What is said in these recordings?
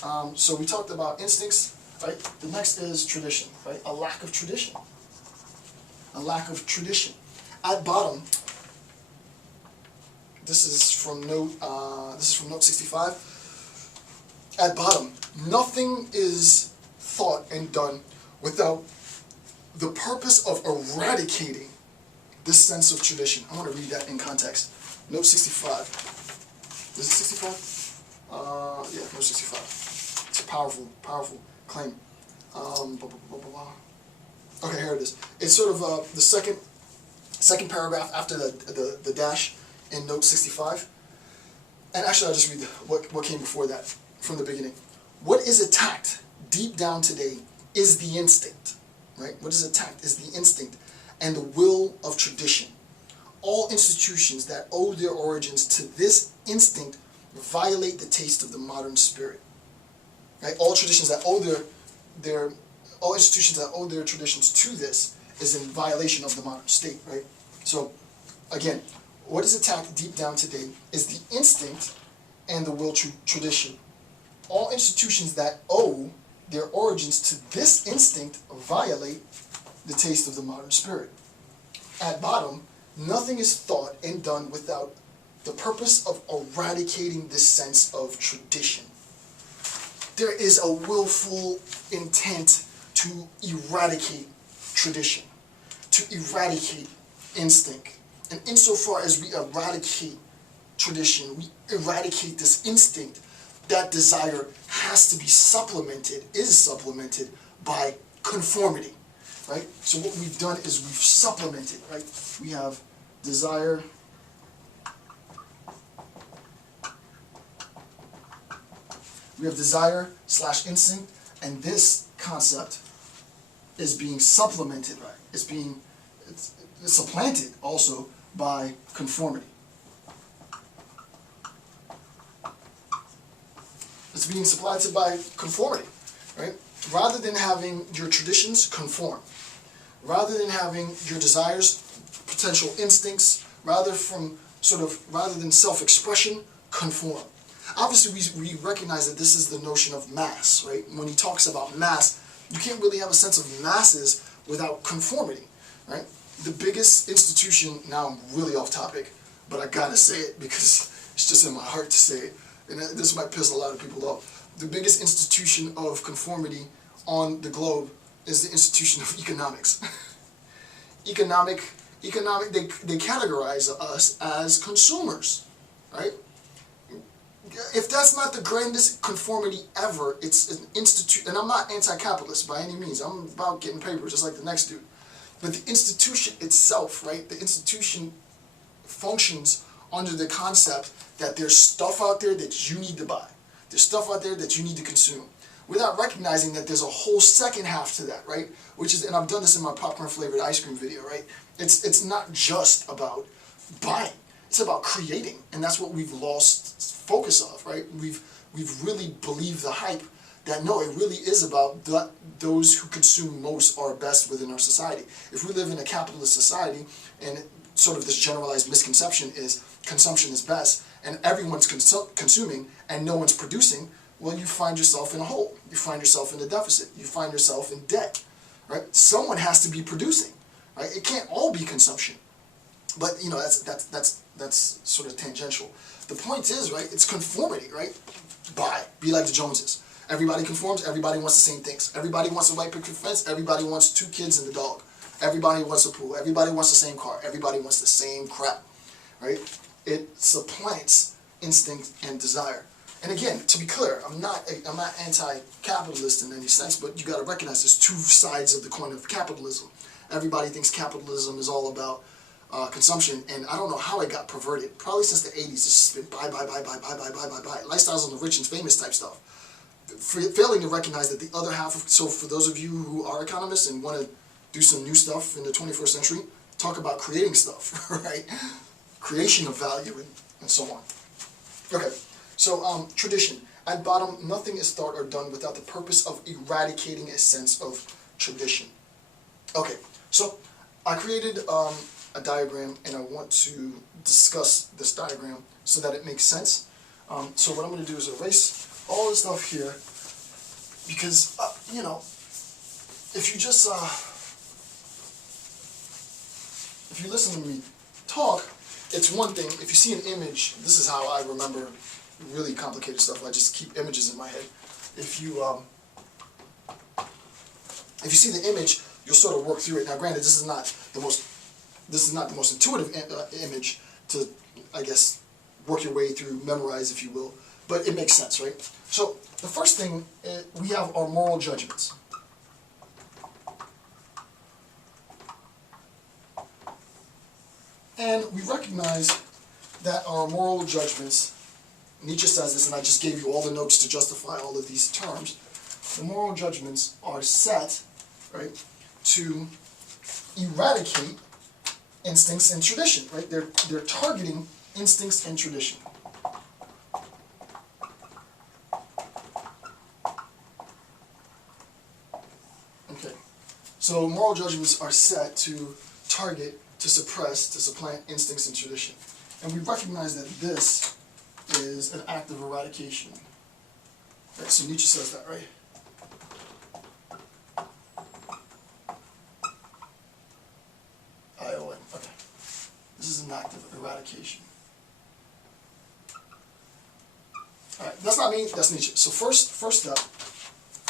So we talked about instincts, right? The next is tradition, right? A lack of tradition. A lack of tradition. At bottom, this is from note 65. At bottom, nothing is thought and done without the purpose of eradicating this sense of tradition. I want to read that in context. Note 65. Is it 65? Yeah, note 65. It's a powerful, powerful claim. Okay, here it is. It's sort of the second paragraph after the dash in note 65. And actually, I'll just read what came before that from the beginning. What is attacked deep down today is the instinct, right? What is attacked is the instinct and the will of tradition. All institutions that owe their origins to this instinct violate the taste of the modern spirit. Right? All traditions that owe all institutions that owe their traditions to this is in violation of the modern state, right? So, again, what is attacked deep down today is the instinct and the will tradition. All institutions that owe their origins to this instinct violate the taste of the modern spirit. At bottom, nothing is thought and done without the purpose of eradicating this sense of tradition. There is a willful intent to eradicate tradition, to eradicate instinct. And insofar as we eradicate tradition, we eradicate this instinct, that desire has to be is supplemented by conformity, right? So what we've done is we've supplemented, right? We have desire / instinct, and this concept is being supplemented, right? It's supplanted also by conformity. It's being supplanted by conformity, right? Rather than having your traditions conform, rather than having your desires, potential instincts, rather than self-expression, conform. Obviously, we recognize that this is the notion of mass, right? When he talks about mass, you can't really have a sense of masses without conformity, right? The biggest institution, now I'm really off topic, but I gotta say it because it's just in my heart to say it, and this might piss a lot of people off. The biggest institution of conformity on the globe is the institution of economics. They categorize us as consumers, right? If that's not the grandest conformity ever, it's an institute, and I'm not anti-capitalist by any means. I'm about getting paper just like the next dude. But the institution itself, right? The institution functions under the concept that there's stuff out there that you need to buy. There's stuff out there that you need to consume. Without recognizing that there's a whole second half to that, right? Which is, and I've done this in my popcorn flavored ice cream video, right? It's not just about buying. It's about creating, and that's what we've lost focus of, right? We've really believed the hype that no, it really is about those who consume most are best within our society. If we live in a capitalist society, and sort of this generalized misconception is consumption is best, and everyone's consuming and no one's producing, well, you find yourself in a hole. You find yourself in a deficit. You find yourself in debt, right? Someone has to be producing, right? It can't all be consumption. But, you know, that's sort of tangential. The point is, right, it's conformity, right? Be like the Joneses. Everybody conforms, everybody wants the same things. Everybody wants a white picket fence, everybody wants 2 kids and a dog. Everybody wants a pool, everybody wants the same car, everybody wants the same crap, right? It supplants instinct and desire. And again, to be clear, I'm not anti-capitalist in any sense, but you got to recognize there's 2 sides of the coin of capitalism. Everybody thinks capitalism is all about consumption, and I don't know how it got perverted. Probably since the 80s, it's just been buy. Lifestyles on the rich and famous type stuff. Failing to recognize that the other half of, so for those of you who are economists and want to do some new stuff in the 21st century, talk about creating stuff, right? Creation of value and so on. Okay, so tradition. At bottom, nothing is thought or done without the purpose of eradicating a sense of tradition. Okay, so I created a diagram, and I want to discuss this diagram so that it makes sense. So what I'm going to do is erase all this stuff here, because, you know, if you just, if you listen to me talk, it's one thing. If you see an image, this is how I remember really complicated stuff. I just keep images in my head. If you see the image, you'll sort of work through it. Now, granted, this is not the most intuitive image to, I guess, work your way through, memorize, if you will, but it makes sense, right? So the first thing, we have our moral judgments. And we recognize that our moral judgments, Nietzsche says this, and I just gave you all the notes to justify all of these terms, the moral judgments are set, right, to eradicate instincts and tradition, right? They're targeting instincts and tradition. Okay, so moral judgments are set to target, to suppress, to supplant instincts and tradition. And we recognize that this is an act of eradication. Right, so Nietzsche says that, right? I-O-N, okay. This is an act of eradication. Alright, that's not me, that's Nietzsche. So first step,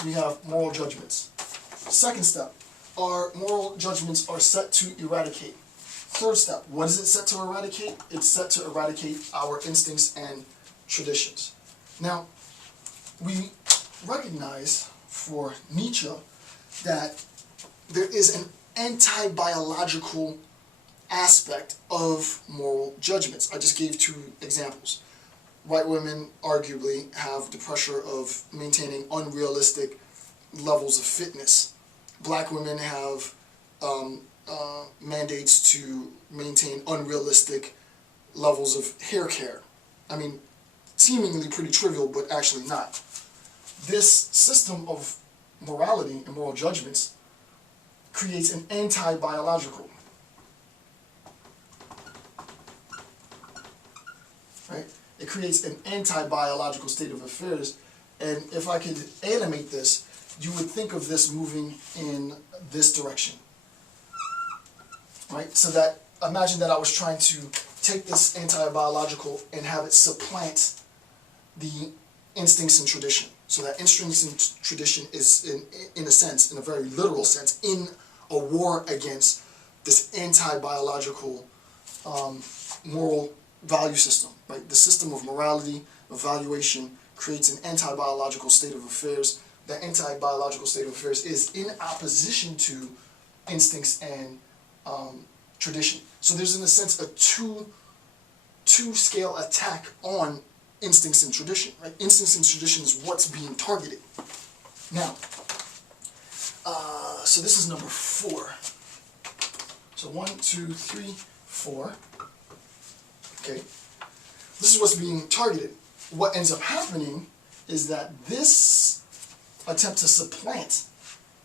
we have moral judgments. Second step, our moral judgments are set to eradicate. Third step, what is it set to eradicate? It's set to eradicate our instincts and traditions. Now, we recognize for Nietzsche that there is an anti-biological aspect of moral judgments. I just gave 2 examples. White women arguably have the pressure of maintaining unrealistic levels of fitness. Black women have mandates to maintain unrealistic levels of hair care. I mean, seemingly pretty trivial, but actually not. This system of morality and moral judgments creates an anti-biological, right? It creates an anti-biological state of affairs, and if I could animate this, you would think of this moving in this direction, right? So that, imagine that I was trying to take this anti-biological and have it supplant the instincts and tradition. So that instincts and tradition is, in a sense, in a very literal sense, in a war against this anti-biological moral value system, right? The system of morality, evaluation, creates an anti-biological state of affairs. That anti-biological state of affairs is in opposition to instincts and tradition. So there's, in a sense, a two-scale attack on instincts and tradition, right? Instincts and tradition is what's being targeted. Now, so this is number 4. So 1, 2, 3, 4. Okay. This is what's being targeted. What ends up happening is that this attempt to supplant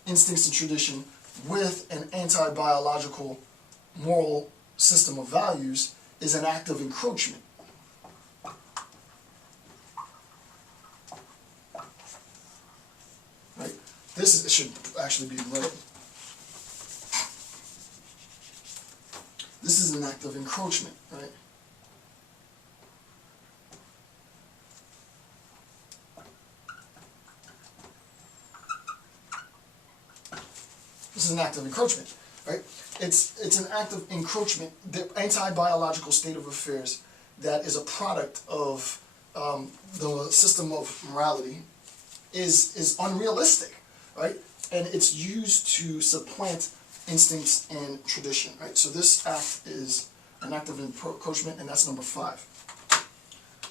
instincts and tradition with an anti-biological moral system of values is an act of encroachment. Right? This is, should actually be red. This is an act of encroachment, right? This is an act of encroachment, right? It's an act of encroachment, the anti-biological state of affairs that is a product of the system of morality is unrealistic, right? And it's used to supplant instincts and tradition, right? So this act is an act of encroachment, and that's number 5.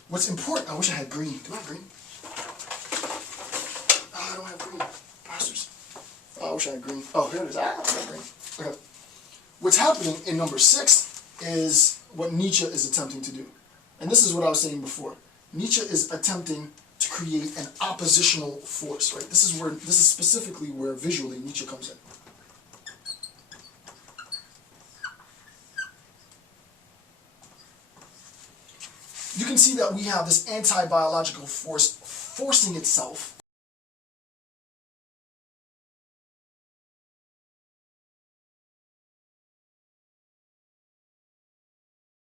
What's important, I wish I had green. Do I have green? Oh, I don't have green. Bastards. Oh, I wish I had green. Oh, here it is. I have green. Okay. What's happening in number 6 is what Nietzsche is attempting to do. And this is what I was saying before. Nietzsche is attempting to create an oppositional force, right? This is specifically where visually Nietzsche comes in. You can see that we have this anti-biological force forcing itself